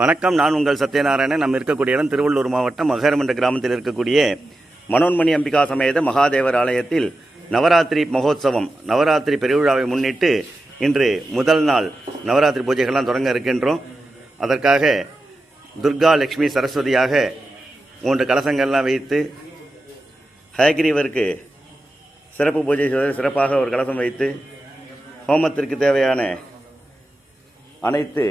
வணக்கம். நான் உங்கள் சத்யநாராயணன். நம்ம இருக்கக்கூடிய இடம் திருவள்ளூர் மாவட்டம் மகரம் என்ற கிராமத்தில் இருக்கக்கூடிய மனோன்மணி அம்பிகா சமேத மகாதேவர் ஆலயத்தில் நவராத்திரி மகோத்சவம், நவராத்திரி பெருவிழாவை முன்னிட்டு இன்று முதல் நாள் நவராத்திரி பூஜைகள்லாம் தொடங்க இருக்கின்றோம். அதற்காக துர்கா, லக்ஷ்மி, சரஸ்வதியாக 3 கலசங்கள்லாம் வைத்து ஹயக்ரீவருக்கு சிறப்பு பூஜை சிறப்பாக ஒரு கலசம் வைத்து ஹோமத்திற்கு தேவையான அனைத்து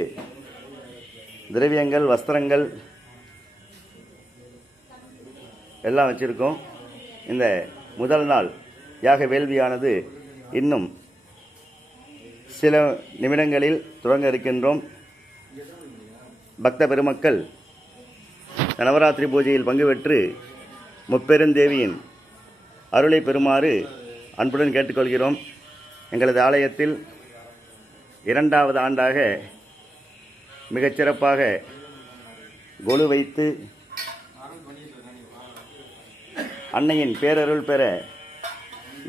திரவியங்கள், வஸ்திரங்கள் எல்லாம் வச்சுருக்கோம். இந்த முதல் நாள் யாக வேள்வியானது இன்னும் சில நிமிடங்களில் தொடங்க இருக்கின்றோம். பக்த பெருமக்கள் நவராத்திரி பூஜையில் பங்கு பெற்று முப்பெருந்தேவியின் அருளை பெறுமாறு அன்புடன் கேட்டுக்கொள்கிறோம். எங்களது ஆலயத்தில் 2வது ஆண்டாக மிகச்சிறப்பாக கொலு வைத்து அன்னையின் பேரருள் பெற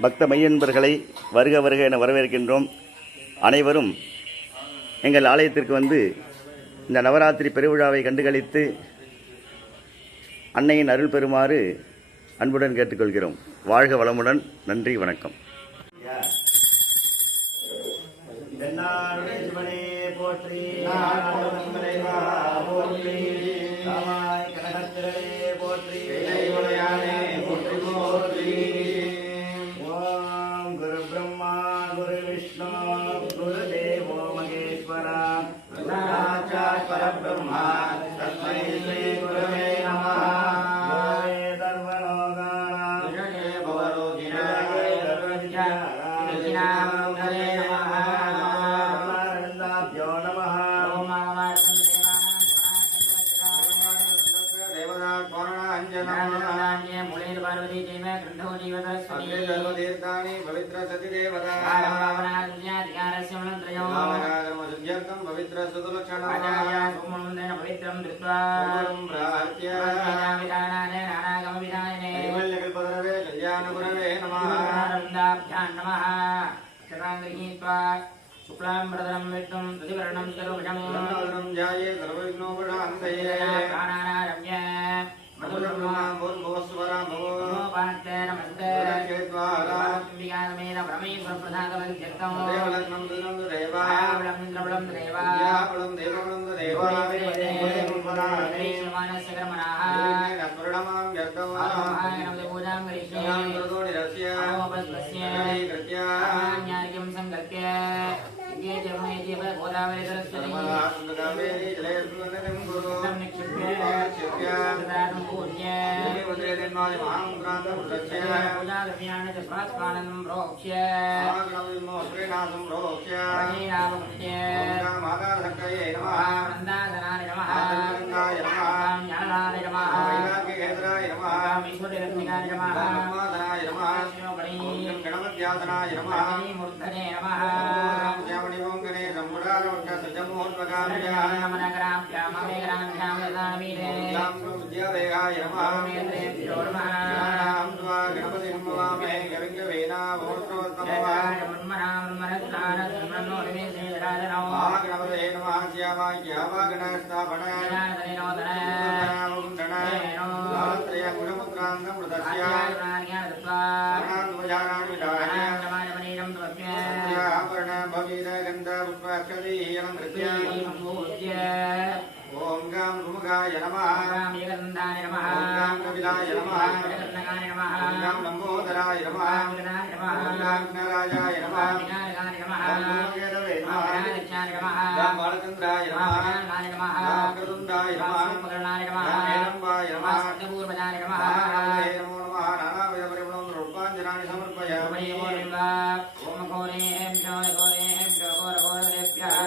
பக்த மையன்பர்களை வருக வருக என வரவேற்கின்றோம். அனைவரும் எங்கள் ஆலயத்திற்கு வந்து இந்த நவராத்திரி பெருவிழாவை கண்டுகளித்து அன்னையின் அருள் பெறுமாறு அன்புடன் கேட்டுக்கொள்கிறோம். வாழ்க வளமுடன். நன்றி, வணக்கம். போற்றி போற்றி கனகத்திரளே போற்றி போற்றி போற்றி. ஓம் குரு பிரம்மா குரு விஷ்ணு குரு தேவோ மகேஸ்வரா சாட்சாத் பரபிரம்மா தஸ்மை ஸ்ரீ குருவே நமः. शुक्लांबरधरं विष्णुं प्रतिवर्णं सर्वभुजं ध्याये सर्वविघ्नोपशान्तये प्राणानारम्य मधुरब्रह्मा भूर्भुवस्वरं भवो नमस्ते नमस्ते चेद्वारात्मिकामेन परमेश्वर प्रसादवन्त्यक्तं देवलग्नं दिनं देवा ब्रह्मन्द्रबलं देवा याबलं देवबलं देवा श्रीमानस्य कर्मणाः पूर्णमां यर्तवा नमः पूजां करिष्ये प्रदोनिरस्य नमोपस्मस्य कृत्य ज्ञानिकं संकल्प्य ये जमुने देव गोदावरी सरस्वती गोदावरी जले सुवर्णं गुरु निक्षिप्य सदानं पूज्य देवदेवनाय महामन्त्रान् प्रदस्य पूजा द्रव्याणि च स्वास्मानं प्रोक्ष्य आग्नविमोत्रेणासं प्रोक्ष्य वैरावमुच्य माताधक्कये नमः नन्दाधनाय नमः नन्दाय नमः ज्ञानाय नमः वैराग्यकेन्द्राय नमः ईश्वररत्निकाय नमः ब्रह्माधनाय नमः गणपत्याधनाय नमः मूर्धने नमः श्यामणिवङ्गने सम्मुदारवट्ट सजमोद्भगाभ्यां नमनगराभ्यां ममेगराभ्यां यदामीरे विद्यादेहाय नमः मेन्द्रेभ्यो नमः गणपतिं नमामहे गविङ्गवेना भोष्टोत्तमः ब्रह्मणां ब्रह्मणस्नान ब्रह्मणो निवेशे राजनो गणपते नमः श्यामाज्ञावागणस्थापनाय नमोदनाय त्रय गुणमुद्रान्तं प्रदर्श्य ध्वजानानि विधाय नमः भवीर गन्ध पुष्पाक्षदीयं कृत्य ओम गां गुमुखाय नमः गां येगन्धाय नमः गां कपिलाय नमः जगन्नाय नमः गां लंबोदराय नमः गणाय नमः गां नारायणाय नमः विनायकाय नमः केतवे नमः गणाय नमः गां बालचन्द्राय नमः गणाय नमः गां कृतुण्डाय नमः मकरणाय नमः हेरम्बाय नमः सत्यपूर्वजाय नमः नमो नमः नानाविध परिमलं रूपाञ्जनानि समर्पयामि ओम घोरें घोरें घोरघोरेभ्यः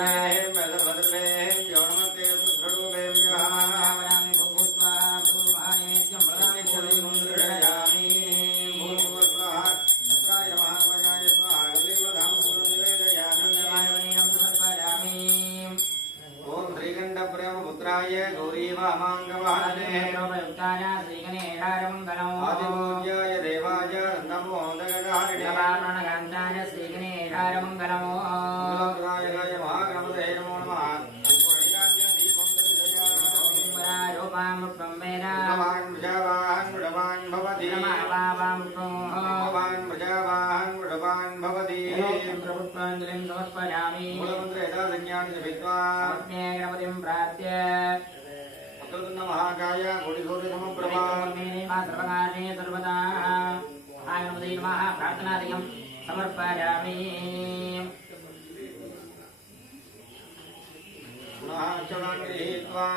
गौरी वामांगवाहने प्रोक्ताय श्रीगणेशाय देवाय नमो दगदारिणे नमः श्रीगणेशाय भवान् प्रजावान् वृषभान् भवति भवान् प्रजावान् भवति प्रभुत्वाञ्जलिं समर्पयामि मूलमन्त्रे यथा संज्ञानि जपित्वा गणपतिं प्रार्थ्य महाकाय कोटिसूर्यसमप्रभा सर्वकार्ये सर्वदा गणपते नमः प्रार्थनादिकं समर्पयामि पुनः अक्षरान् गृहीत्वा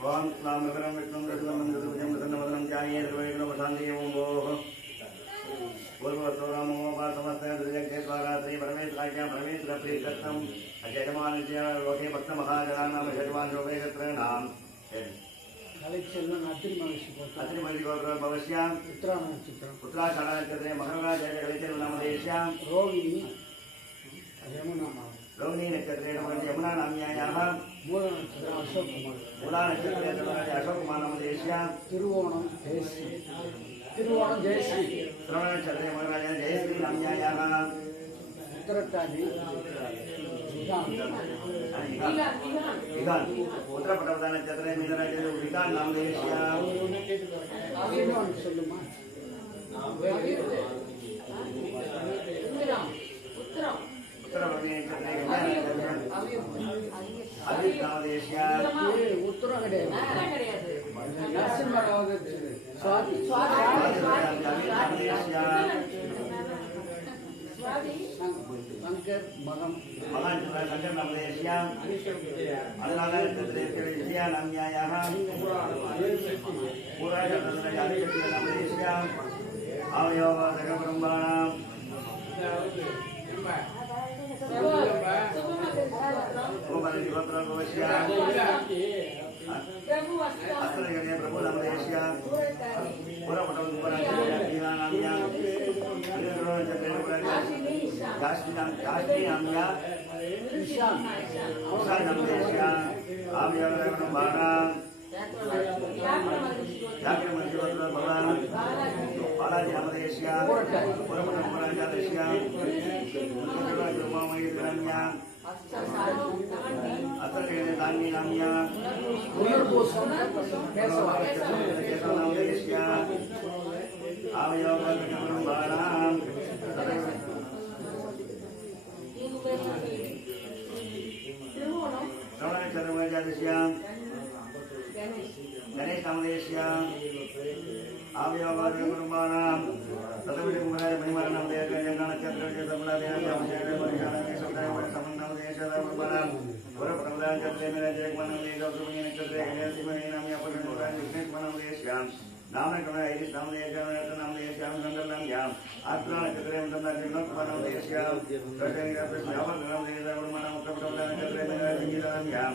ओम नामकरं विष्णुं रघुवरं चतुर्भुजं प्रसन्नवदनं ध्यायेत् सर्वविघ्नोपशान्तये ओम भोः पूर्वोत्तरमो वासमस्तद्विजग्धेश्वरात्रि परमेश्वराज्ञा परमेश्वरप्रीतत्वम् अजयमानस्य लोके भक्तमहाजनानां षड्वान् शोभेकत्रणाम् अत्रि महिषिगोत्र भवस्याम् उत्तराषाढनक्षत्रे मकरराजकलिचर्नामदेश्यां रोहिणी नक्षत्रे यमुना नाम्यायाः मूला नक्षत्रे अशोककुमार नामदेश्यां तिरुवोणम जयश्री श्रवण नक्षत्रे महाराजा जयश्री नाम्यायाः उत्तरकाली विगान उत्तरपटवदा नक्षत्रे मीनराजा विगान नामदेश्यां उत्तरवर्णी नक्षत्रे अभित नामदेश्यां उत्तरा स्वाति शंकर मगम मगन शंकर नामदेश्यां अनुराधा नक्षत्रे विजया नाम्यायाः पूरा नक्षत्रे आदिशक्ति नामदेश्यां आवयव जगद्ब्रह्माणां गोपालजीवत्र भवस्यां अस्त्रगणे प्रभु नामदेश्यां पुरपटं दुपराज्ञा नाम्यां काश्मी नाम्या उषा नामदेश्यां आवयव जगद्ब्रह्माणां जाग्रमणिवत्र भगवान् बालाजी नामदेश्यां पुरपटं दुपराज्ञादेश्यां उमामयित्राम्यां अस्त्रगणे दान्वी नाम्यां केशव नामदेश्यां आवयव जगद्ब्रह्माणां श्रवणनक्षत्रमजादस्यां गणेश नामदेश्यां आवयव जगद्ब्रह्माणां ततविकुमाराय महिमानं नामदेश्यां नक्षत्रस्य समलादेनां समन्नामदेश्यां पुरप्रदान चक्रे मेरा जगमनं देवसुमनि नक्षत्रे गणेशमहि नाम्या पुरप्रदान विष्णुमनं देश्यां नामकरण ऐरिस नामदेश्यां नामदेश्यां गंगलनाम्यां आत्रा नक्षत्रे नन्दनां देश्यां प्रजयिता प्रश्नावल नामदेश्यां उत्तरप्रदान चक्रे मेरा जगमनाम्यां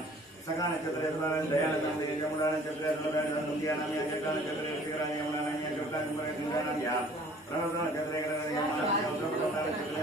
सका नक्षत्रे दयान नामदेश्यां मुला नक्षत्रे नंदिया नाम्यां जटा नक्षत्रे शिखरा यमुना नाम्यां जटा नाम्यां प्रवृत्त नक्षत्रे गणनाम्यां उत्तरप्रदान चक्रे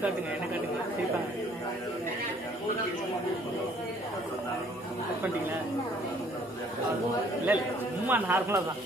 காட்டுங்க என்ன காட்டுங்க சீப்பா கட் பண்ணிட்டீங்களா இல்லை இல்லை சும்மா நார்மலாக தான்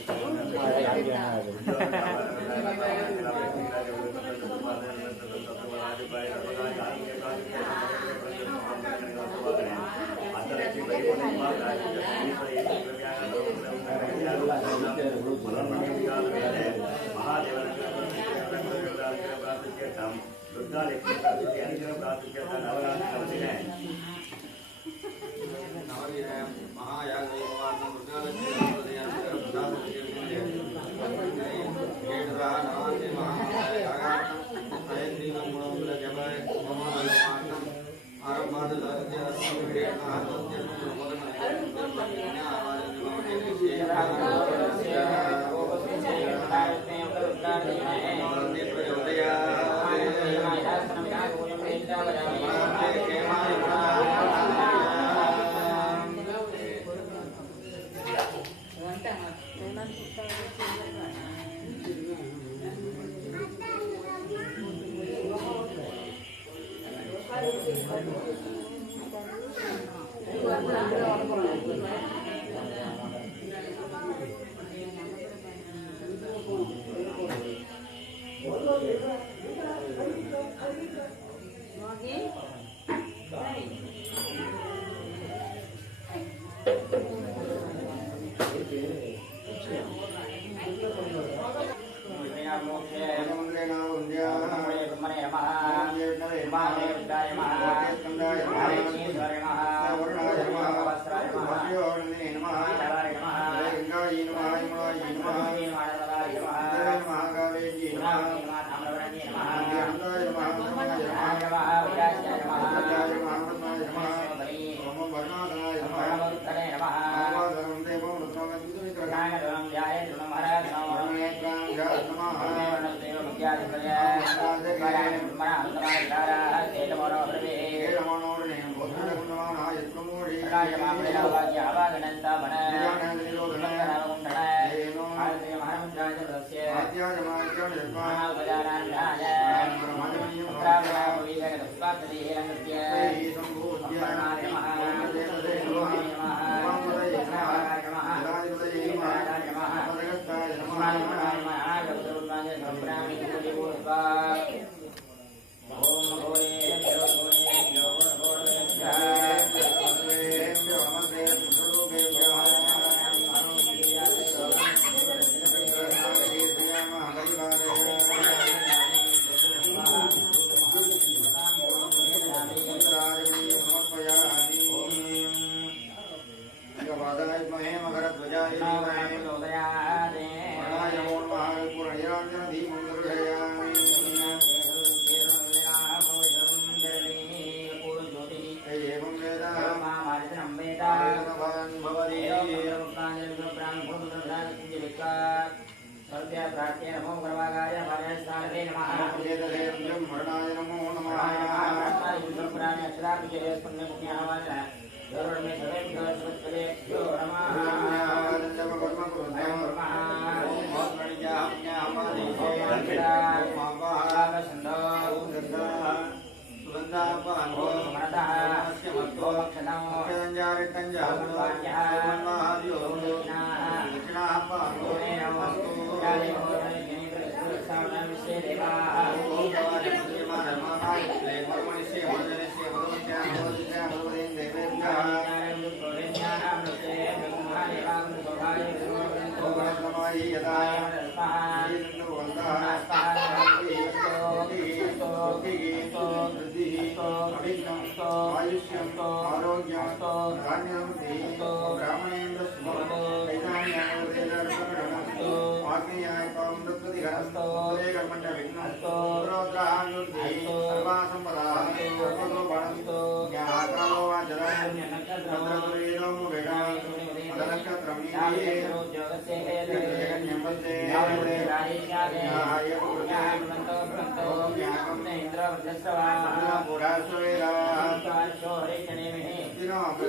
Namo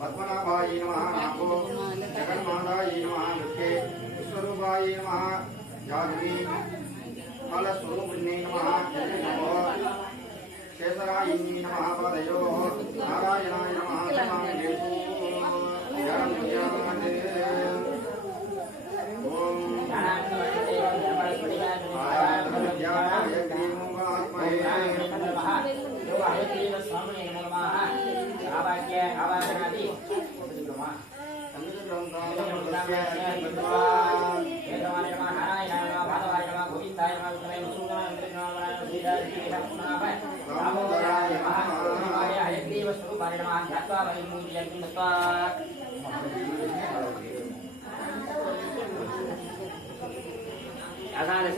पद्मनाभाय नमः नाको जगन्माताय नमः नृत्ये विश्वरूपाय नमः जाह्नवी फलस्वरूपिणे नमः नमो शेषरायिनी नमः पादयोः नारायणाय नमः समाङ्गेषु ओम आवाहनादि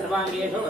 सर्वांगेषु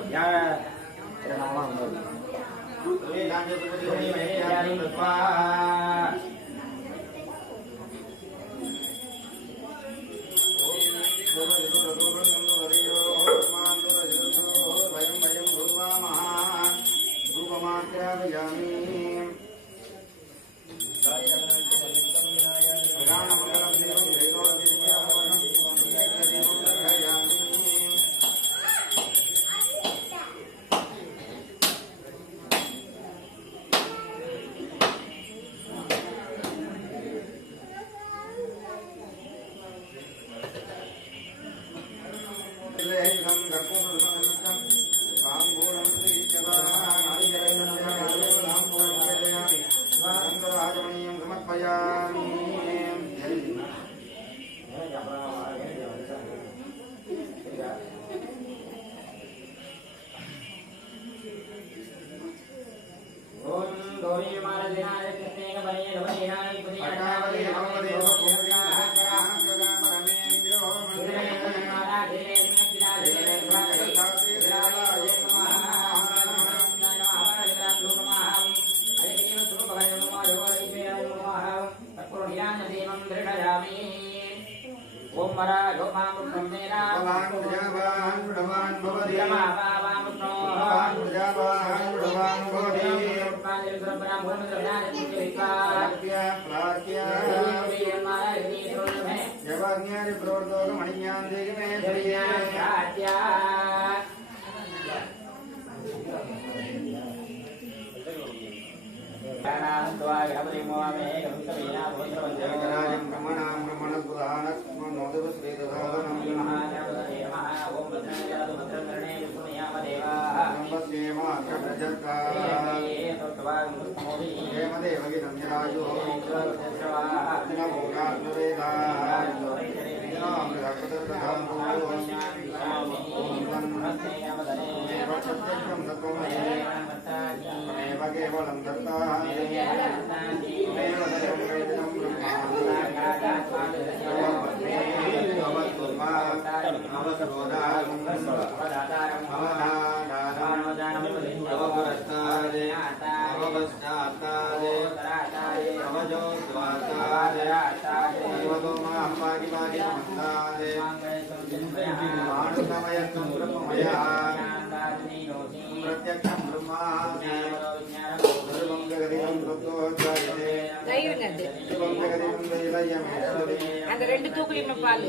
அந்த ரெண்டு தூக்குல இன்னும் பால்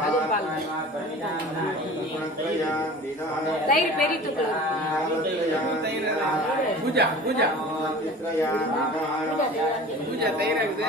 அது பால் தயிர் பெரிய தூக்குல பூஜா பூஜா பூஜா தயிராகுது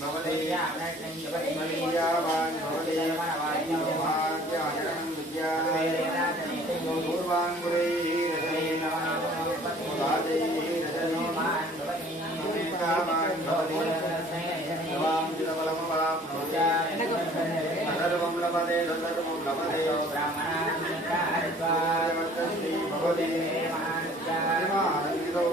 भवति प्रपदे ब्राह्मणान्विता श्री भगवते महानंदितो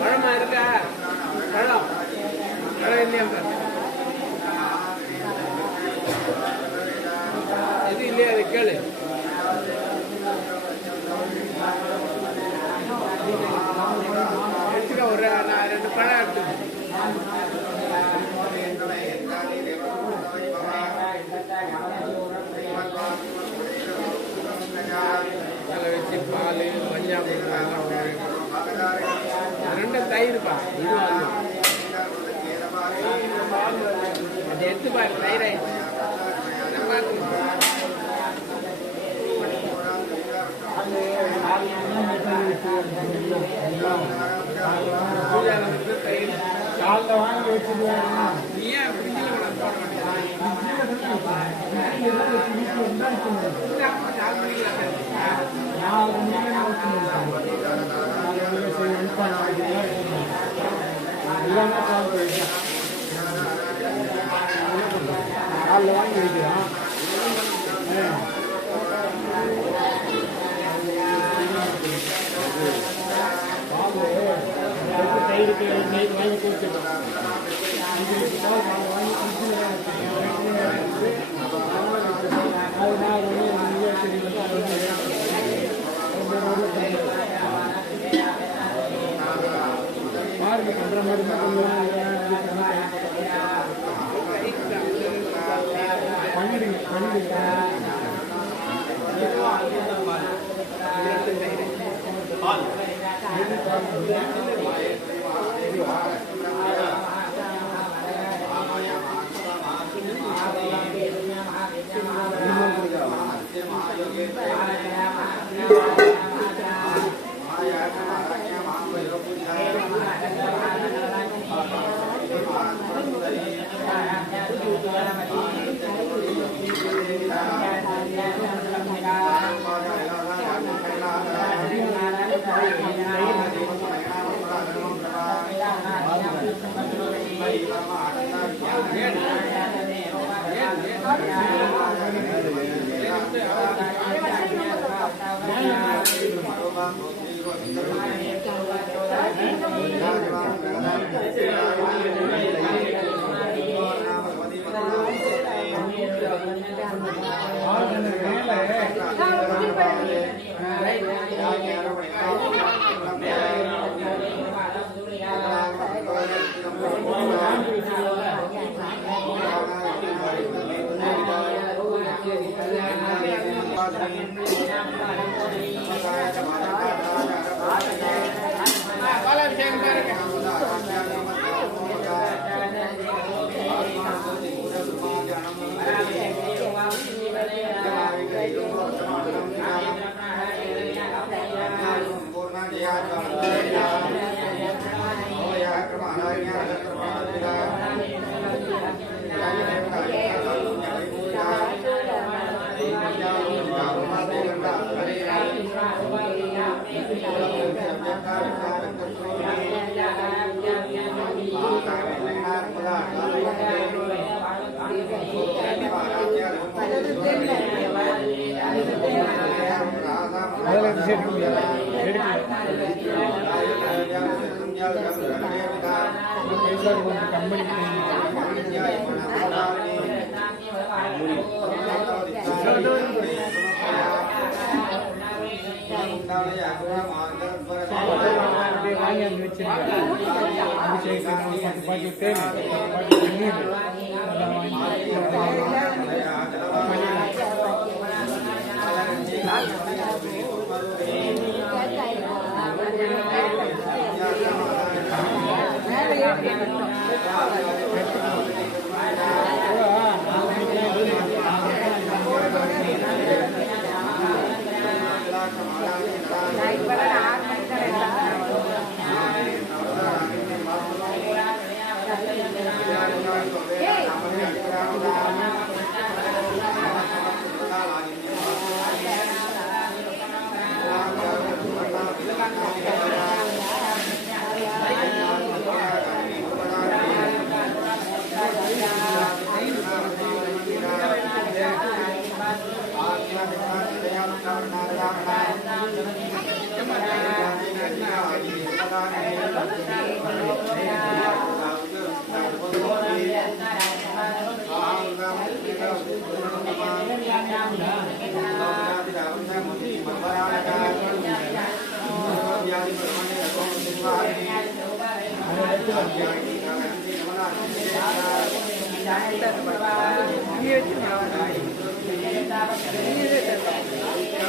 பழமா இருக்கா பழம் பழம் இல்லையா எது இல்லையா அது கேளு எடுத்துக்க ஒரு நான் 2 பழம் எடுத்துக்க அதில் வச்சு பால் பஞ்சாப் ரெண்டு தயிர்ப்பா இது வாங்க அது எடுத்து பாரு தயிர் ஆயிடுச்சு தயிர் காலில் வாங்கி வச்சுருவாங்க நீ ஏன் ஃப்ரிட்ஜில் கூட காலில் வாங்கி வைக்கிறான் தயிருக்கு நெய் வாங்கி கொடுத்துட்டோம் பாருங்க பண்ற மாதிரி பண்ணிடுங்க Thank you.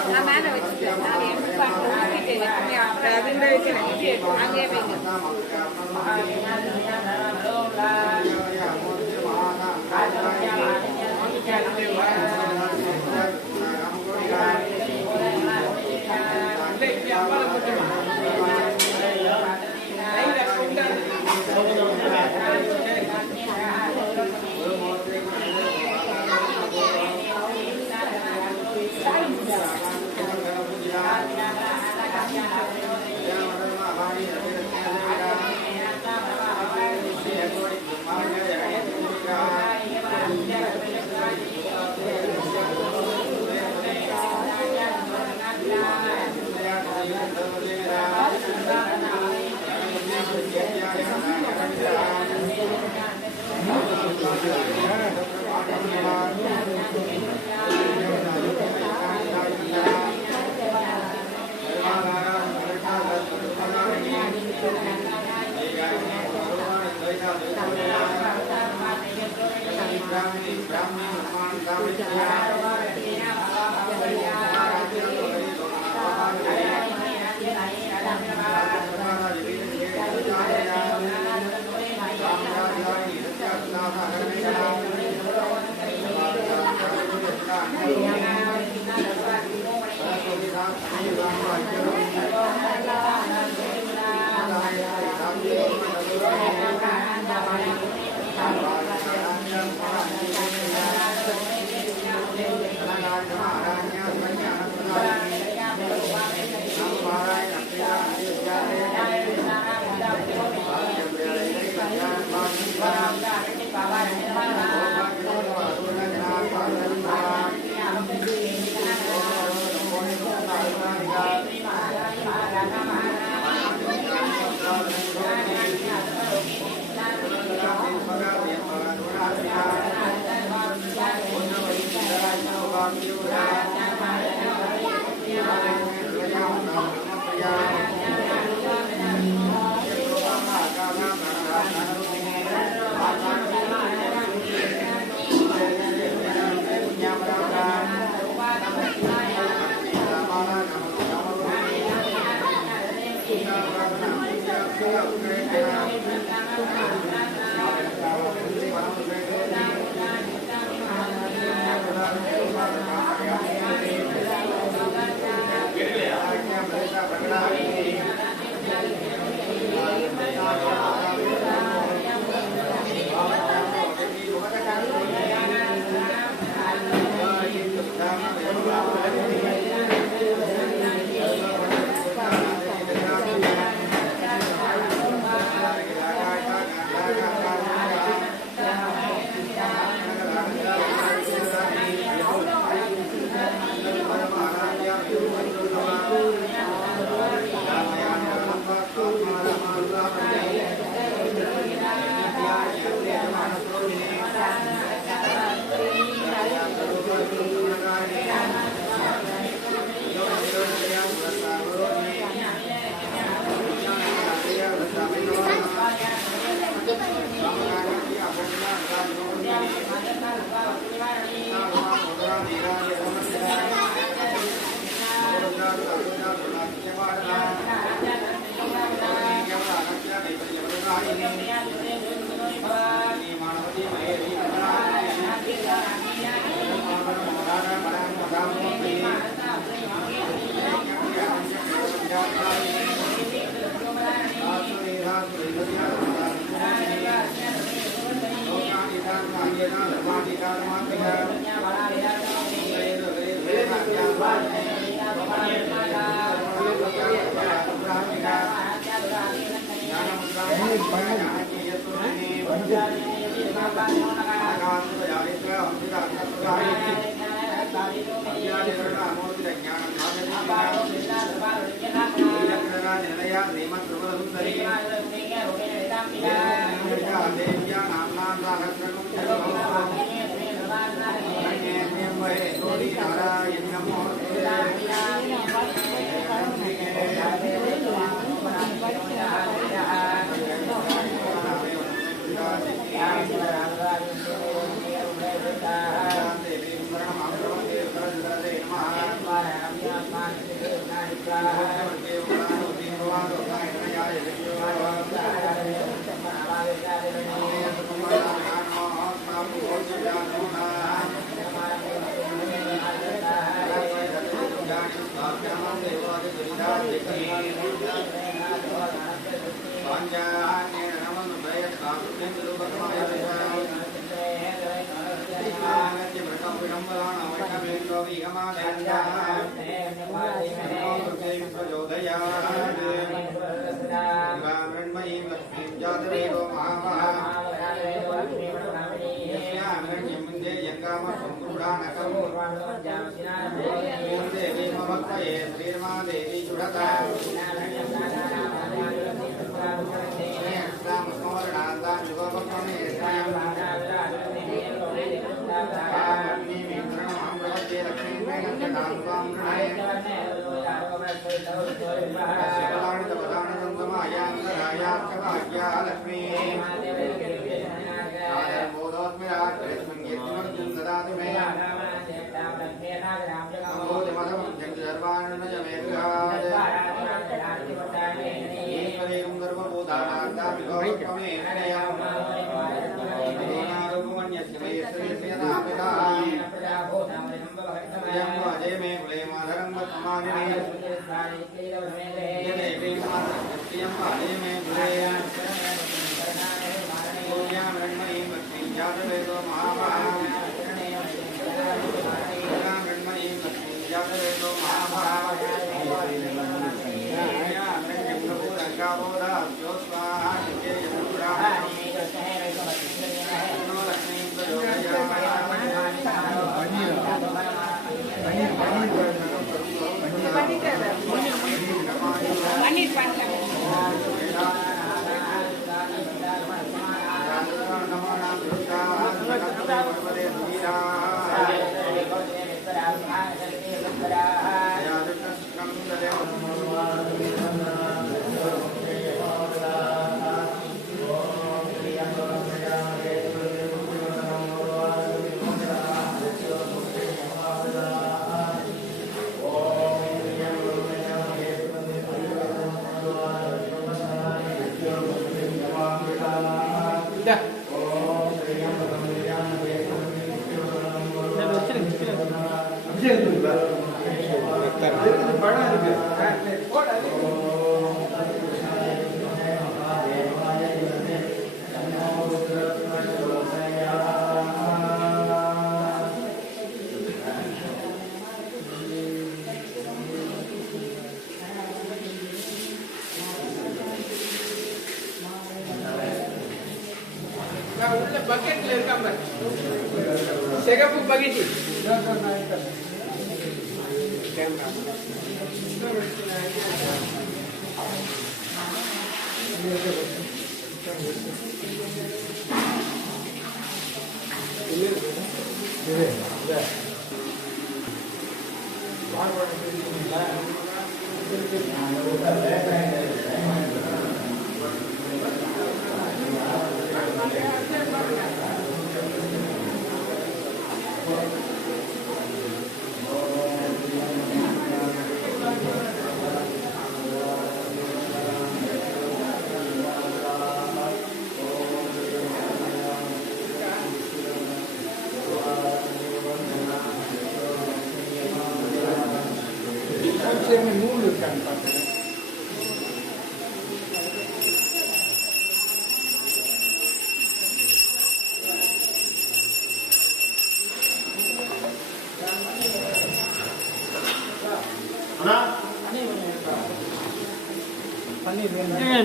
நான் மேலே வச்சுட்டேன். நான் எடுத்து பார்த்து அப்புறம் அதில் வச்சு அங்கேயே வைங்க. Thank you.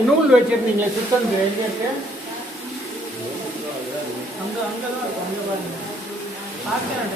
நூல் வச்சிருந்தீங்களே சுத்தம் எங்க இருக்கு? அங்கதான் இருக்கும். அங்க பாருங்க. பார்க்கிறேன்.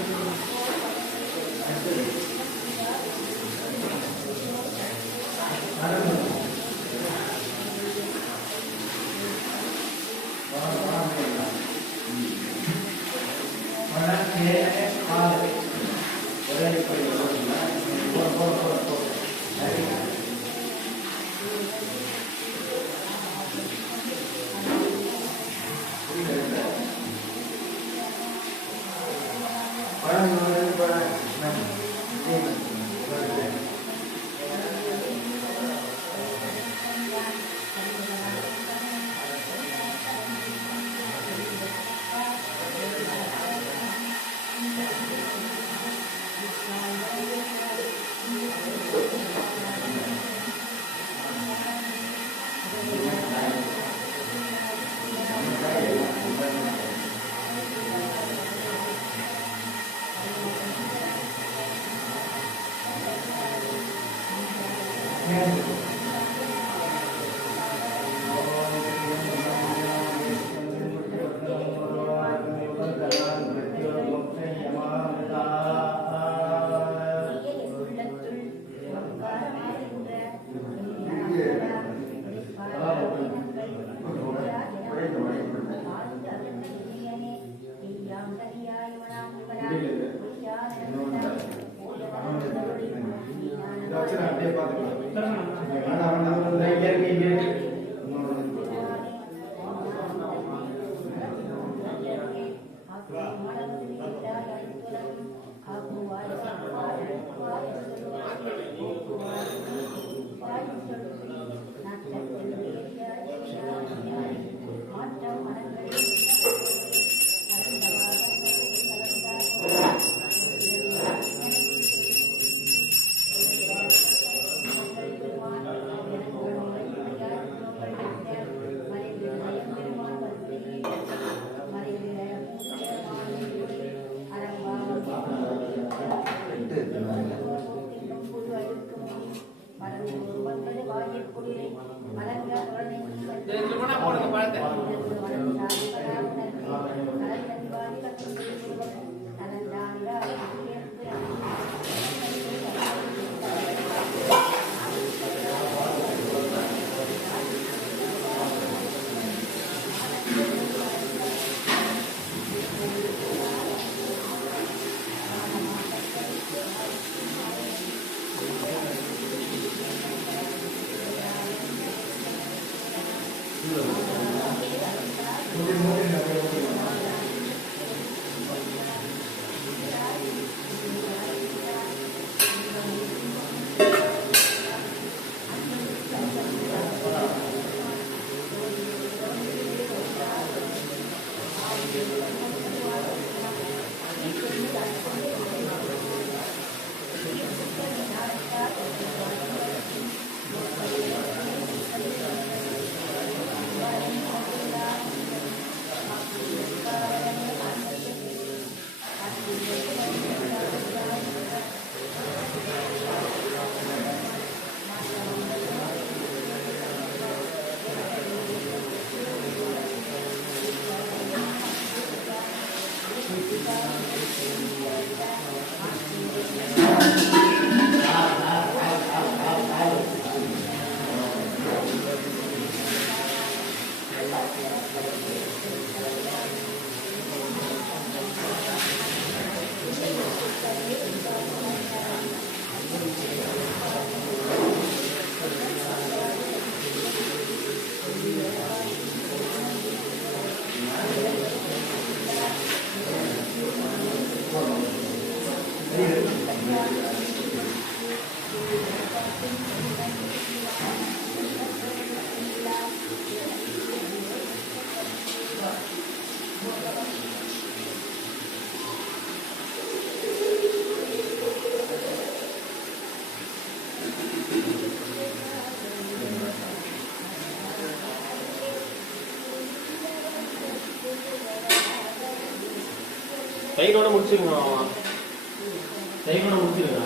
கையோட முடிச்சிருங்க, கையோட முடிச்சிருங்க.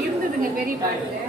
இருந்ததுங்க பெரிய பாட்டு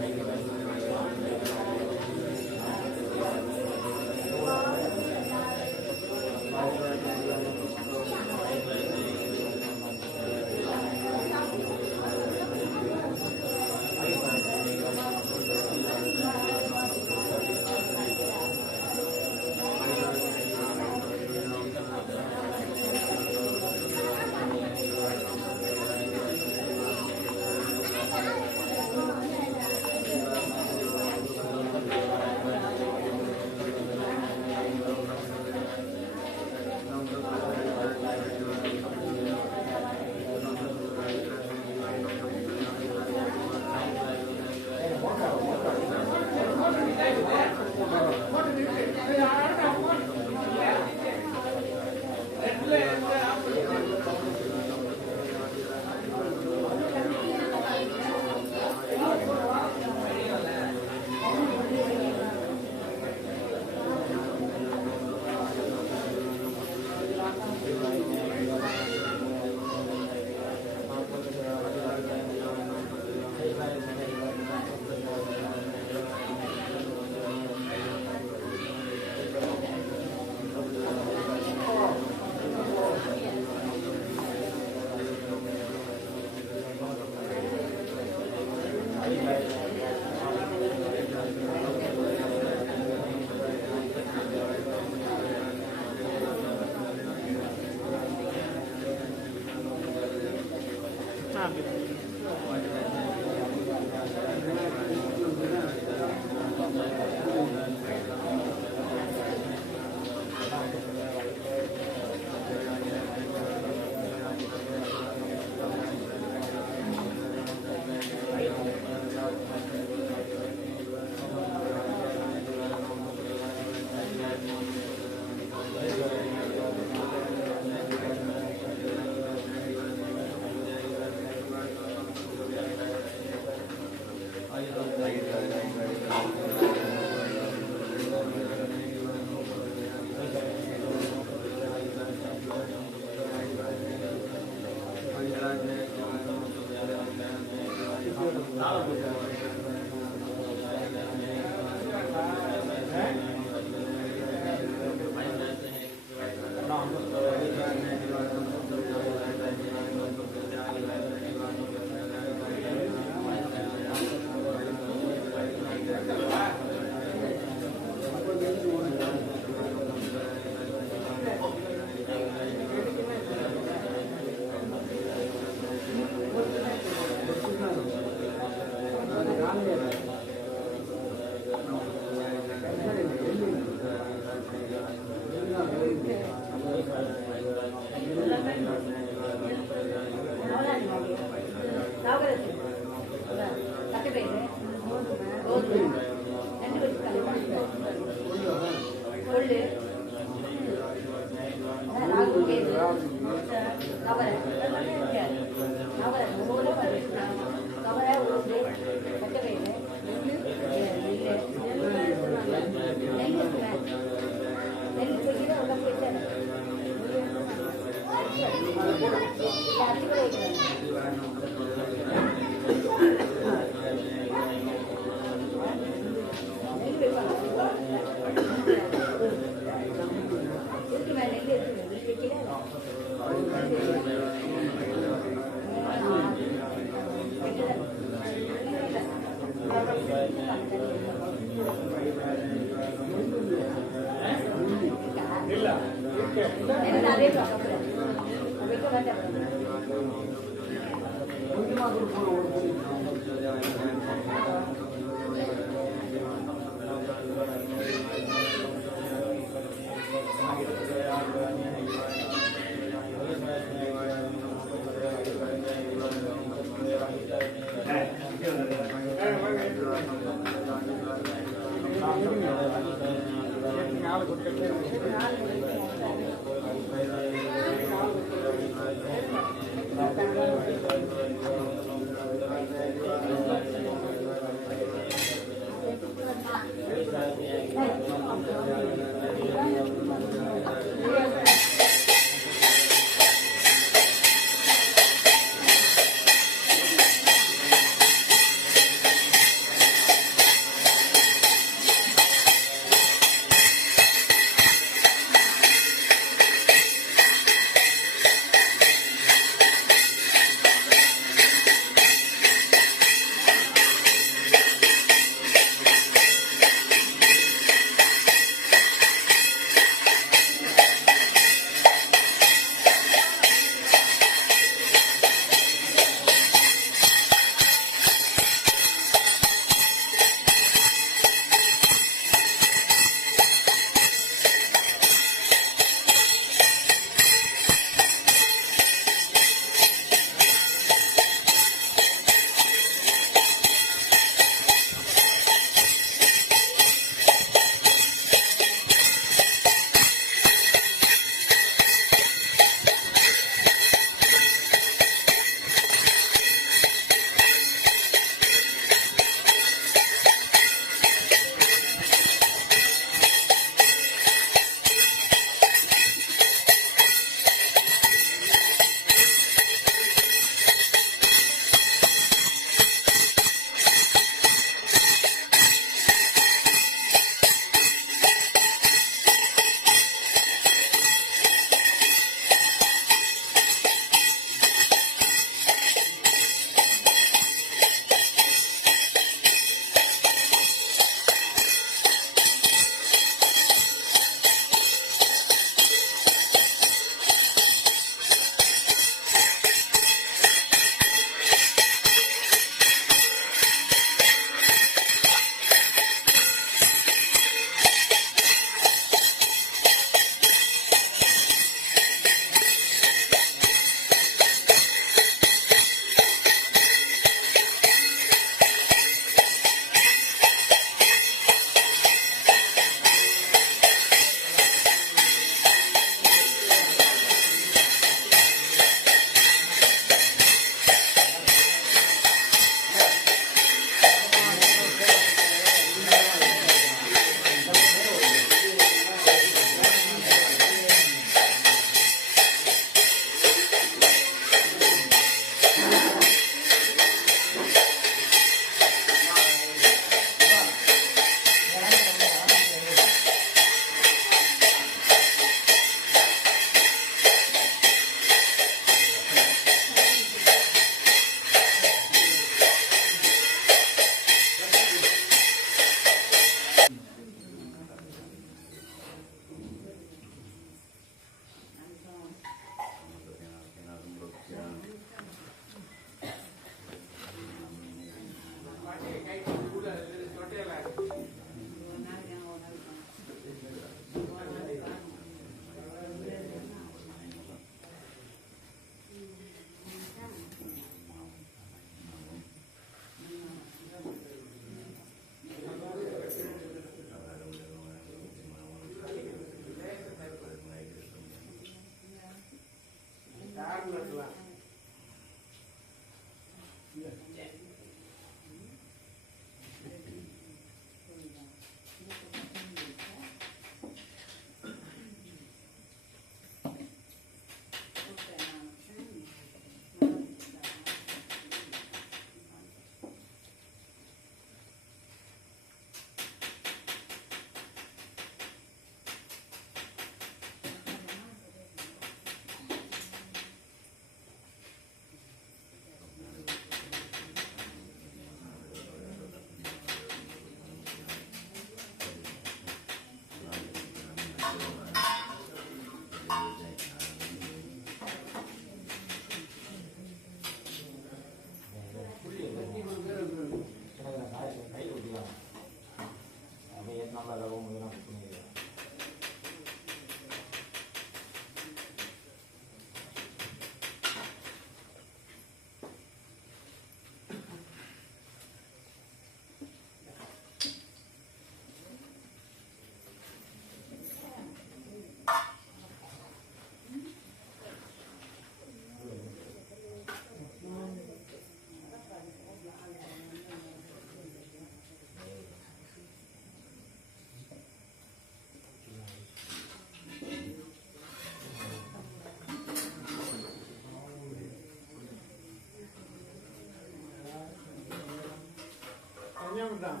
தான்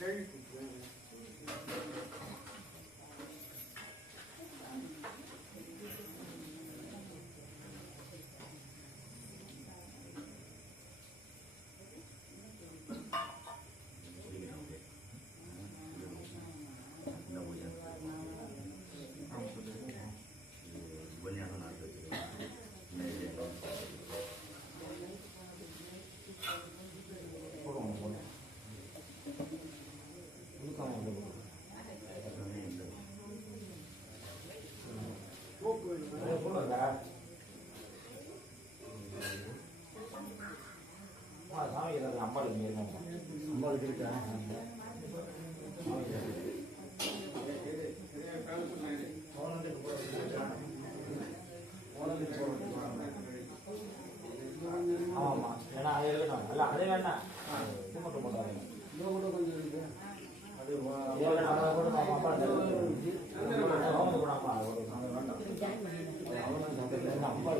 கேள்வி ஆமாம்மா ஏன்னா அது இருக்கணும் இல்லை அதே வேண்டாம் மட்டும் போட்டாங்க அது கூட அப்பா அம்மா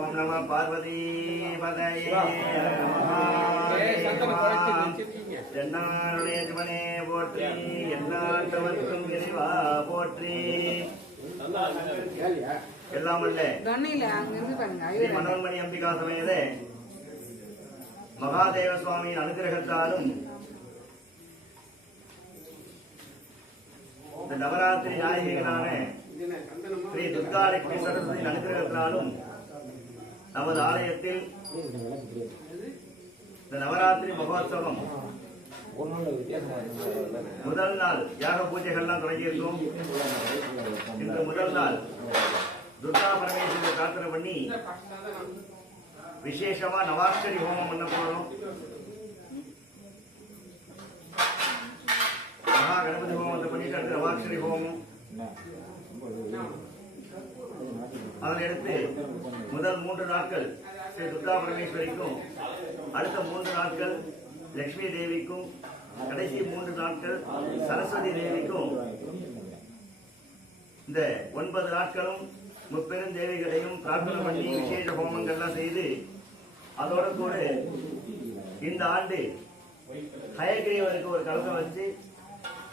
ஓம் நம பார்வதி பதையே என்னாருடைய சிவனே போற்றி எந்நாட்டவர்க்கும் இறைவா போற்றி எல்லாம் அல்ல ஸ்ரீ மனோன்மணி அம்பிகா சமேத மகாதேவ சுவாமியின் அனுகிரகத்தாலும் இந்த நவராத்திரி நாயகிகளான ஸ்ரீ துர்கா லட்சுமி சரஸ்வதியின் அனுகிரகத்தினாலும் நமது ஆலயத்தில் இந்த நவராத்திரி மகோத்சவம் முதல் நாள் யாக பூஜைகள்லாம் தொடங்கியிருக்கோம். இன்று முதல் நாள் துர்கா பரமேஸ்வரரை பிரார்த்தனை பண்ணி விசேஷமா நவாட்சரி ஹோமம் பண்ண போறோம். மகா கணபதி ஹோமத்தை பண்ணிட்டு அடுத்து நவாட்சரி ஹோமம். அதனையடுத்து முதல் 3 நாட்கள் ஸ்ரீ துர்கா பரமேஸ்வரிக்கும், அடுத்த 3 நாட்கள் லட்சுமி தேவிக்கும், கடைசி 3 நாட்கள் சரஸ்வதி தேவிக்கும் இந்த 9 நாட்களும் முப்பெரும் தேவிகளையும் பிரார்த்தனை பண்ணி விசேஷ ஹோமங்கள்லாம் செய்து அதோட கூட இந்த ஆண்டு ஹயகிரீவருக்கு ஒரு கலசம் வச்சு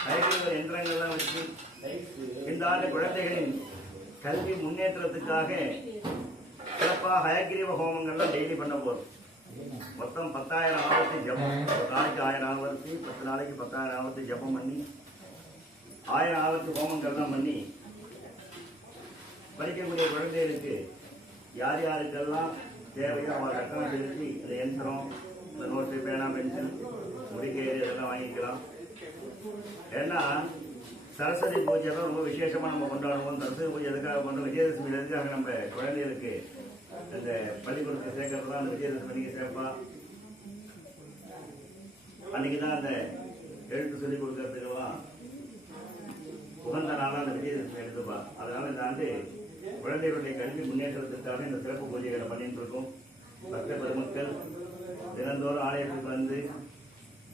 ஹயகிரீவர் யந்திரங்கள்லாம் வச்சு இந்த ஆண்டு குழந்தைகளின் கல்வி முன்னேற்றத்துக்காக சிறப்பாக ஹயகிரீவ ஹோமங்கள்லாம் டெய்லி பண்ண போறோம். மொத்தம் 10,000 ஆவர்த்தி ஜபம், ஒரு நாளைக்கு 1000 ஆவர்த்தி, 10 நாளைக்கு 10,000 ஆவர்த்தி ஜபம் பண்ணி 1000 ஆவர்த்தி ஹோமங்கள்லாம் பண்ணி படிக்கக்கூடிய குழந்தைகளுக்கு யார் யாருக்கெல்லாம் தேவையோ அவங்க கட்டணம் செலுத்தி இந்த யந்திரம், இந்த நோட்டு, பேனா, பென்சில், முடிக்கையர் இதெல்லாம் வாங்கிக்கலாம். ஏன்னா சரஸ்வதி பூஜை தான் ரொம்ப விசேஷமா நம்ம கொண்டாடுவோம். சரஸ்வதி பூஜை எதுக்காக கொண்டோம்? விஜயதசமி எதுக்காக நம்ம குழந்தைகளுக்கு இந்த பள்ளிக்கூடத்தை சேர்க்கறது தான் அந்த விஜயதசமி அன்னைக்கு சேர்ப்பா. அன்னைக்குதான் அந்த எழுத்து சொல்லிக் கொடுக்கறதுக்கெல்லாம் உகந்த நாளாக அந்த விஜயதசமி எடுத்துப்பா. அதனால இந்த ஆண்டு குழந்தைகளுடைய கல்வி முன்னேற்றத்திற்காக இந்த சிறப்பு பூஜைகளை பண்ணிட்டு இருக்கோம். பக்த பெருமக்கள் தினந்தோறும் ஆலயத்துக்கு வந்து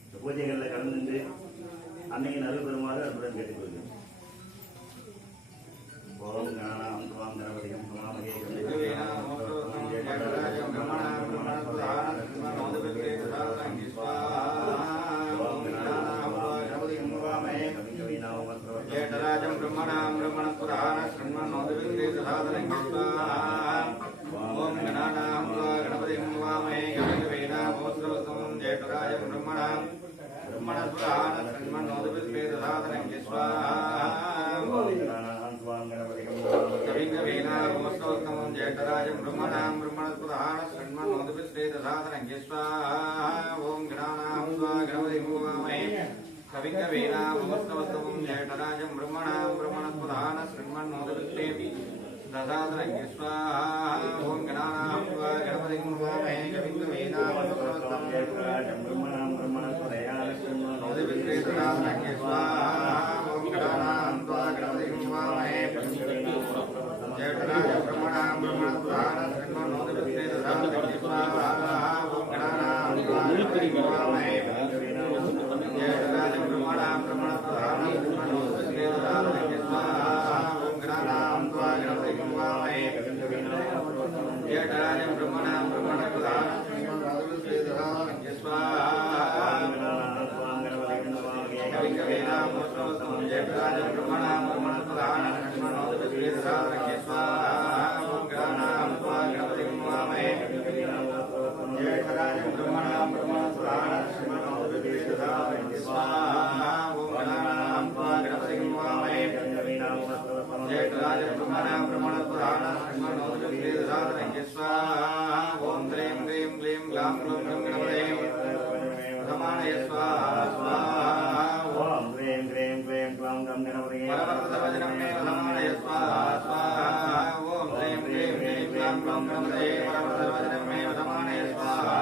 இந்த பூஜைகளில் கலந்துட்டு அன்னைக்கு அருள் பெறுமாறு அன்புடன் கேட்டுக்கொள்கிறேன். ஓம் கணநாம் துவாம் கணபதியம் சுமாமகே ஜேடராஜம் பிரம்மணாம் பிரம்மணஸ்பதான ஸ்ரண்மன்னோதவிக்ரே சதாதனங்கி ஸ்வாஹா. ஓம் கணநாம் கணபதிம் வாமே கவிகவேனாமோஸ்ரவஸ்தமம் ஜேடராஜம் பிரம்மணாம் பிரம்மணஸ்பதான ஸ்ரண்மன்னோதவிக்ரே சதாதனங்கி ஸ்வாஹா. கவிகவேனாமோஸ்ரவஸ்தமம் ஜேடராஜம் பிரம்மணாம் பிரம்மணஸ்பதான ஸ்ரண்மன்னோதவிக்ரே சதாதனங்கி ஸ்வாஹா. ஓம் கணநாம் கணபதிம் வாமே கவிகவேனாமோஸ்ரவஸ்தமம் ஜேடராஜம் பிரம்மணாம் பிரம்மணஸ்பதான ஸ்ரண்மன்னோதவிக்ரே ததாதனங்கி ஸ்வாஹா. ஓம் கணநாம் கணபதிம் வாமே கவிகவேனாமோஸ்ரவஸ்தமம் ஜேடராஜம் பிரம்மணாம் பிரம்மணஸ்பதான ஸ்ரண்மன்னோதவிக்ரே ததாதனங்கி ஸ்வாஹா. ஓம் கணநாம் கணபதிம் வாமே ஜேடராஜம் பிரம்மணாம் பிரம்மணஸ்பதான ஸ்ரண்மன்னோதவிக்ரே ததாதனங்கி ஸ்வாஹா. ஓம் கணநாம் கணபதிம் வாமே ஜேடராஜம் பிரம்மணாம் பிரம்மணஸ்பதான ஸ்ரண்மன்னோதவிக்ரே ததாதனங்கி ஸ்வாஹா. ஓம் கணநாம் கணபதிம் வாமே ओम ह्रीं ह्रीं क्लीं ग्लां ग्लूं गणपतये प्रथमानये स्वाहा स्वाहा ஓம் க்ரீம் க்ரீம் க்ளீம் க்ளௌம் கம் கணபதியே परमर्तवचनं मे प्रथमानये स्वाहा स्वाहा ओम ह्रीं ह्रीं क्लीं ग्लां ग्लूं गणपतये परमर्तवचनं मे प्रथमानये स्वाहा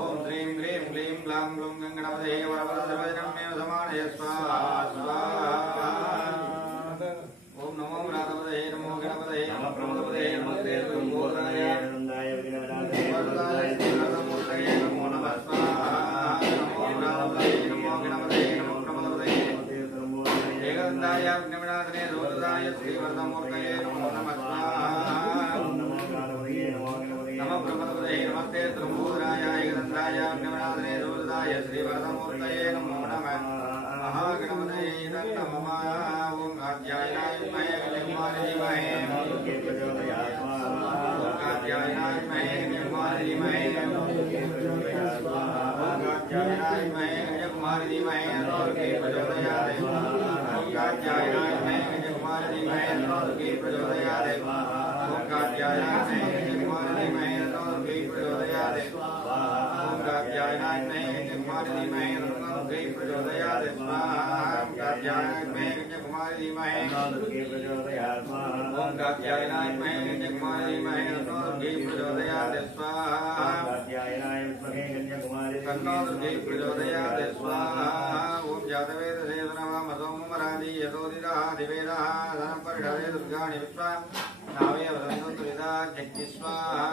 ओम ह्रीं ह्रीं क्लीं ग्लां ग्लूं गणपतये परमर्तवचनं मे प्रथमानये स्वाहा स्वाहा ओम नमो गणपतये नमो गणपतये नमो प्रमोदपतये नमस्ते तुंगोदराय நந்தாய விக்னவிநாசனே वरदाय श्रीरथमूर्तये नमो नमः स्वाहा नमो गणपतये नमो गणपतये नमो प्रमोदपतये एकदन्ताय विघ्नविनाशने रोददाय श्रीवरदमूर्तये नमो नमः स्वाहा நமோ கணபதியே நமோ கணபதியே नमो प्रमोदपतये नमस्ते त्रिभुवनाय एकदन्ताय विघ्नविनाशने रोददाय श्रीवरदमूर्तये नमो नमः महागणपतये नमः ओम आज्ञायनाय विद्महे विष्णुमाय धीमहि आज्ञायनाय विद्महे विष्णुमाय धीमहि आज्ञायनाय विद्महे विष्णुमाय धीमहि तन्नो प्रचोदयात् आज्ञायनाय विद्महे विष्णुमाय धीमहि तन्नो प्रचोदयात् आज्ञायनाय विद्महे विष्णुमाय धीमहि तन्नो प्रचोदयात् आज्ञायनाय विद्महे विष्णुमाय धीमहि तन्नो प्रचोदयात् आज्ञायनाय विद्महे विष्णुमाय धीमहि ओम कात्यायनाय विद्महे विष्णुमाय धीमहि तन्नो प्रचोदयात् स्वाहा காத்தியாயனாய வித்மகே கன்யாகுமாரி तन्नो प्रचोदयात् स्वाहा ओम जातवेदसे नमः यतोदितः दिवेदः धनपरिषदे दुर्गाणि विश्वा नावे वदन्तु त्रिधा जग्नि स्वाहा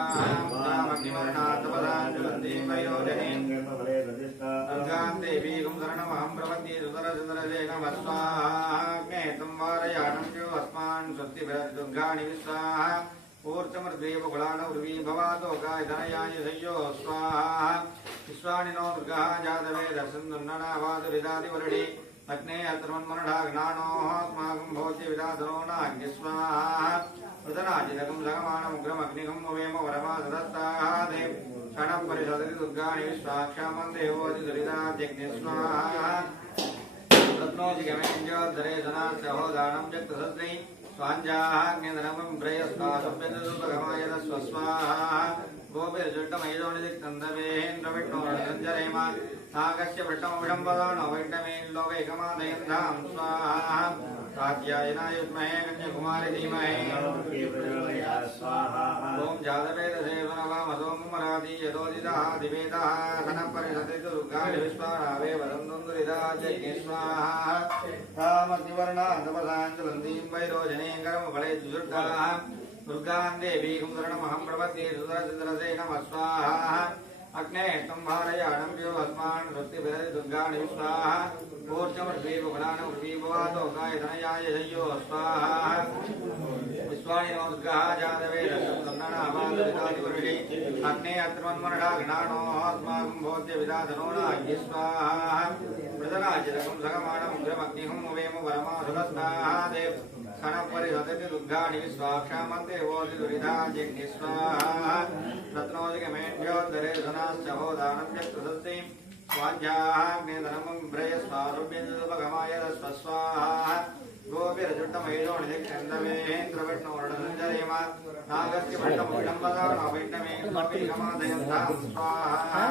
तपदाञ्जलन्तीं वयोजने கர்மபலே பிரதிஷ்டா दुर्गां देवीं शरणमहं प्रपद्ये सुतरचन्द्रशेखमस्वाहा संवारयाणं यो अस्मान् स्वस्तिभिर्दुर्गाणि विश्वाहा ऊर्जमर्देवकुलान उर्वी भवातो गायधनयाय सय्यो स्वाहा विश्वानि नो दुर्गः जातवेदसन्दुन्ननावादुरिदादिवरडि अग्ने अत्रमन्मनढाग्नानोऽस्माकं भोज्य विदाधनो नाग्नि स्वाहा मृतराजितकं सगमानमुग्रमग्निकं मुवेम वरमासदस्ताहादे क्षणं परिषदति दुर्गाणि विश्वाक्षामं देवोदिदुरिदाद्यग्नि स्वाहा रत्नोजिगमेन्द्योद्धरे धनात्सहोदानं जक्तसद्रै स्वाञ्जाग्निधनमं प्रयस्तासभ्यदुर्भगमाय स्वस्वाहा गोपिर्जुट्टमयजोनिदिक्तन्दवेन्द्रविष्णोरञ्जरेम नागस्य वृट्टमभिषम्पदानो वैष्णवेल्लोकैकमादयन्धां स्वाहा कात्यायनाय विद्महे कन्याकुमारी धीमहि ओम जातवेदसे नमः यतोदितः दिवेदः धनपरिषदे दुर्गाणि विश्वानावे वदन्तु दुरिदाजग्नि स्वाहा रामतिवर्णा तपसाञ्जलन्तीं वैरोजने कर्मफले दुर्गाः दुर्गां देवीं शरणमहं प्रपद्ये सुतरचन्द्रसे नमः स्वाहा अग्ने संहारयाणं यो अस्मान् स्वस्तिभिरति दुर्गाणि विश्वाहा ऊर्जमर्द्वीपगुणान् उर्वीभवातो गायधनयाय शय्यो स्वाहा विश्वानि नो दुर्गः जातवेदसन्दनावादुरिदादिवरुषि अग्ने अत्रमन्मनढाग्नानोऽस्माकं भोज्य विदाधनो नाग्नि स्वाहा मृतराजितकं सगमानमुग्रमग्निहं मुवेम वरमासुरस्ताहादेव क्षणपरिषदति दुर्गाणि विश्वाक्षामन्ते वोदिदुरिदाजग्नि स्वाहा रत्नोदिगमेभ्योद्धरे धनाश्चहोदानं चक्रुसस्ति स्वाध्याग्निधनमं प्रयस्वारुभ्यन्दुपगमाय स्वस्वाहा गोपिरजुट्टमैलोनिदिक्कन्दवेन्द्रविष्णोरणसञ्जरेम नागस्य भट्टमविडम्बदानो वैष्णवेन्द्रविगमादयन्तां स्वाहा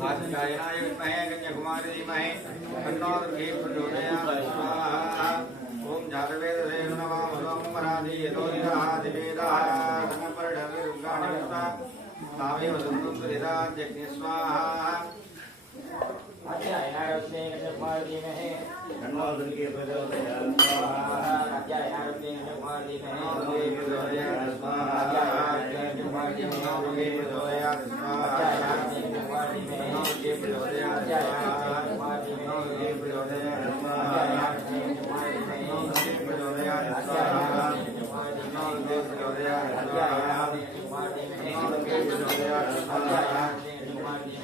कात्यायनाय विद्महे कन्याकुमारी धीमहि तन्नो दुर्गे प्रचोदयात् स्वाहा ओम जातवेदसे नमः सोमवरादि यतोदितः दिवेदः धनपरिषदे दुर्गाणि विश्वा नावे वदन्तु त्रिधाजग्नि स्वाहा कात्यायनाय विद्महे कन्याकुमारी धीमहि तन्नो दुर्गे प्रचोदयात् कात्यायनाय विद्महे कन्याकुमारी तन्नो धीमहि दुर्गे प्रचोदयात् स्वाहा तन्नो दुर्गे प्रचोदयात् स्वाहा तन्नो दुर्गे प्रचोदयात् स्वाहा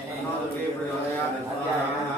तन्नो दुर्गे प्रचोदयात् स्वाहा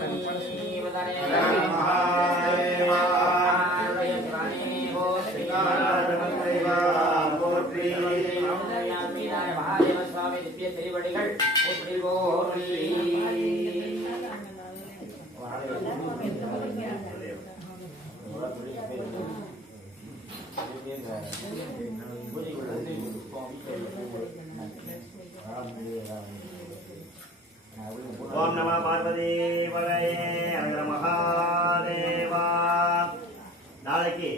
Thank you. மகாதேவ சுவாமி திவ்ய திருவடிகள் ஓம் நம பார்வதி பதையே அங்க மகாதேவா. நாளைக்கு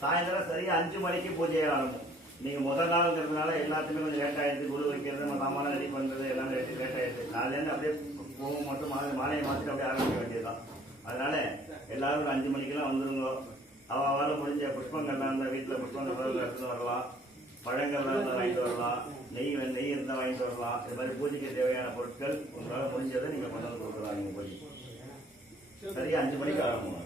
சாயந்தரம் சரியா 5 மணிக்கு பூஜை ஆரம்பம். நீங்க முதல் நாளுங்கிறதுனால எல்லாத்துக்குமே கொஞ்சம் லேட் ஆயிடுச்சு. குரு வைக்கிறது, நம்ம சாமான ரெடி பண்றது எல்லாம் லேட் ஆயிடுச்சு. நாளிலேருந்து அப்படியே பூவும் மட்டும் மாலையை மாற்றிட்டு அப்படியே ஆரம்பிக்க வேண்டியதுதான். அதனால எல்லாரும் ஒரு 5 மணிக்கெல்லாம் வந்துருங்க. அவளால் முடிஞ்ச புஷ்பங்கள்லாம் இருந்தால் வீட்டில் புஷ்பங்கள் எடுத்துட்டு வரலாம், பழங்கள்லாம் இருந்தால் வாங்கிட்டு வரலாம், நெய் இருந்தால் வாங்கிட்டு வரலாம். இது மாதிரி பூஜைக்கு தேவையான பொருட்கள் உங்களால் முடிஞ்சதை நீங்கள் கொண்டு வந்து கொடுக்கலாம். நீங்கள் பூஜை சரியா 5 மணிக்கு ஆரம்பம்.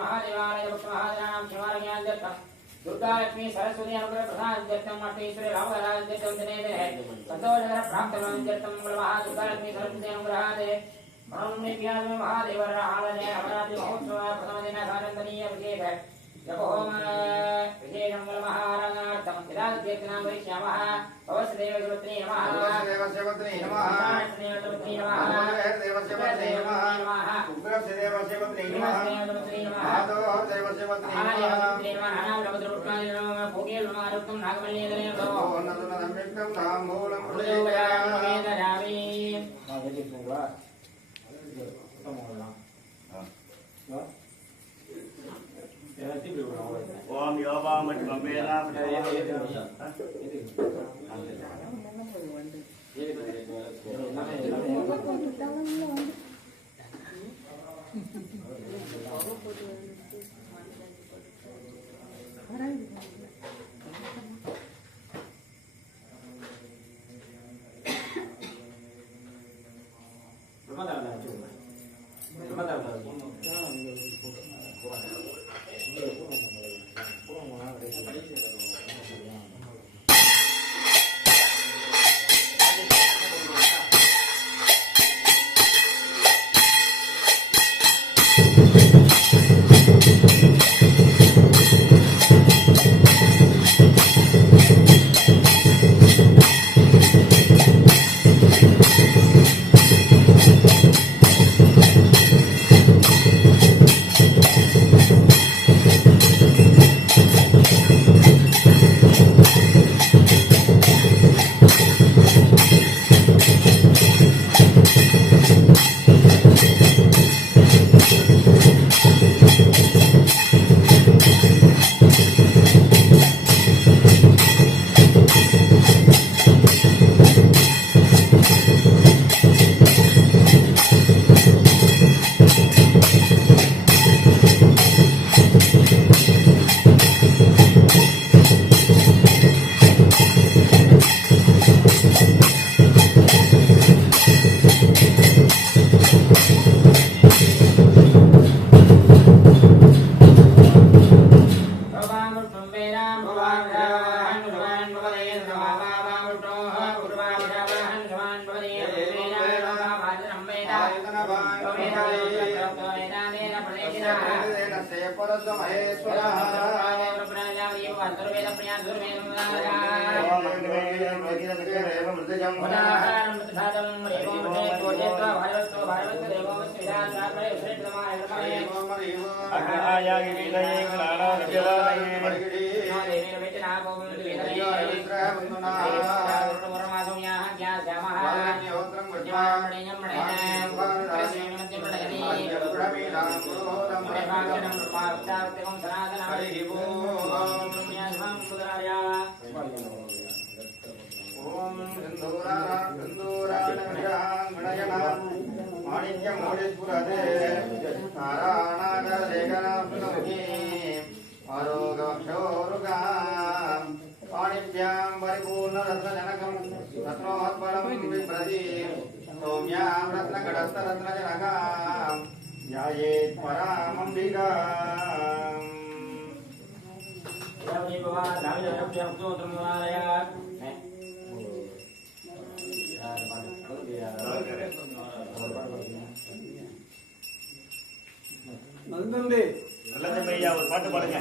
महादेव देवालय महाजनानां शिवालयान्त्यर्थं दुर्गा लक्ष्मी सरस्वती अनुग्रह प्रसादान्त्यर्थं अष्टेश्वरी रामराजान्त्यर्थं दिने संतोषकर प्राप्तवान्त्यर्थं महादुर्गा लक्ष्मी सरस्वती अनुग्रहादे मनोन्मेभ्यां महादेवर आलय अवरात्रि महोत्सव प्रथम दिन सानन्दनीय विशेष जपहोम विशेषं महारणार्थं विराजतीर्थनां वरिष्यामः भवस्देव गुरुत्रे नमः देवसेवत्रे नमः देवसेवत्रे नमः देवसेवत्रे नमः उग्रस्य देवसेवत्रे नमः माधव देवसेवत्रे नमः भोगेल मारुतं नागमल्येदने भव नन्दनदम्यक्तं ताम्बूलं प्रदोषयामि நான் வெளியிட்டுங்களா சுத்தம் பண்ணலாம் எனக்கு இப்படி விடணும் ஓம் யோபாமட் கம்பேனா நல்லதம்பையா ஒரு பாட்டு பாடுங்க.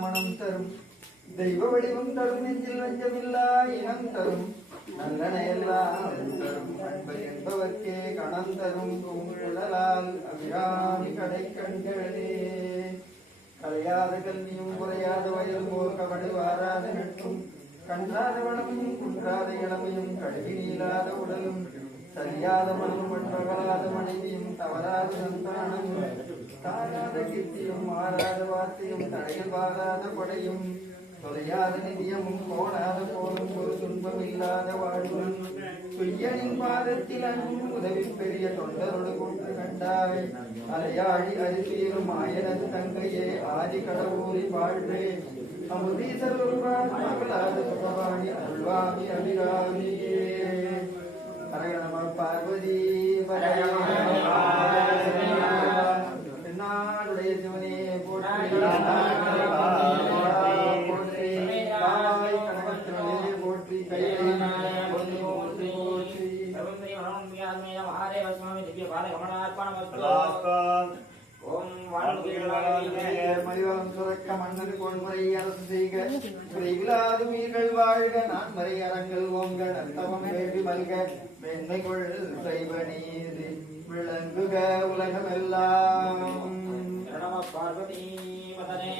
மனம் தரும் தெய்வ வடிவம் தரும் நெஞ்சில் வஞ்சமில்லா இனம் தரும் நல்லனையெல்லாம் தரும் அன்பை என்பவர்க்கே கணம் தரும் பூங்குழலால் அபிராமி கடை கண்களே கலையாத கல்வியும் குறையாத வயலும் போர் கபடு வாராத நட்பும் கன்றாத வளமும் குன்றாத இளமையும் கழுவி நீளாத உடலும் சரியாத மனம் பண்பகலாத மனைவியும் தவறாத சந்தானமும் தாராத கீர்த்தியும் மாறாத வார்த்தையும் தடையில் வாராத படையும் தொலையாத நிதியமும் போனாத போலும் ஒரு துன்பம் இல்லாத வாழ்வும் துய்யனின் பாதத்தில் அன்பும் உதவி பெரிய தொண்டரோடு கொண்டு கண்டாய் அலையாழி அரிசியிலும் ஆயனது தங்கையே ஆதி கடவுரி வாழ்வே அமுதீசர் ஒருவாள் மகளாத சுகவாணி அருள்வாமி அபிராமியே ஹரஹர நம பார்வதி நாடுடைய சிவனே போற்றி போற்றி மலிவளம் சுரக்க மன்னர் கொள்முறை அரசு செய்க விரைவிலாது மீர்கள் வாழ்க நான் மறை அரங்கள் ஓங்க நத்தவம் வேண்டி மல்க மேன்மை கொள் சைவ நீதி விளங்குக உலகமெல்லாம் பார்வதி மதனே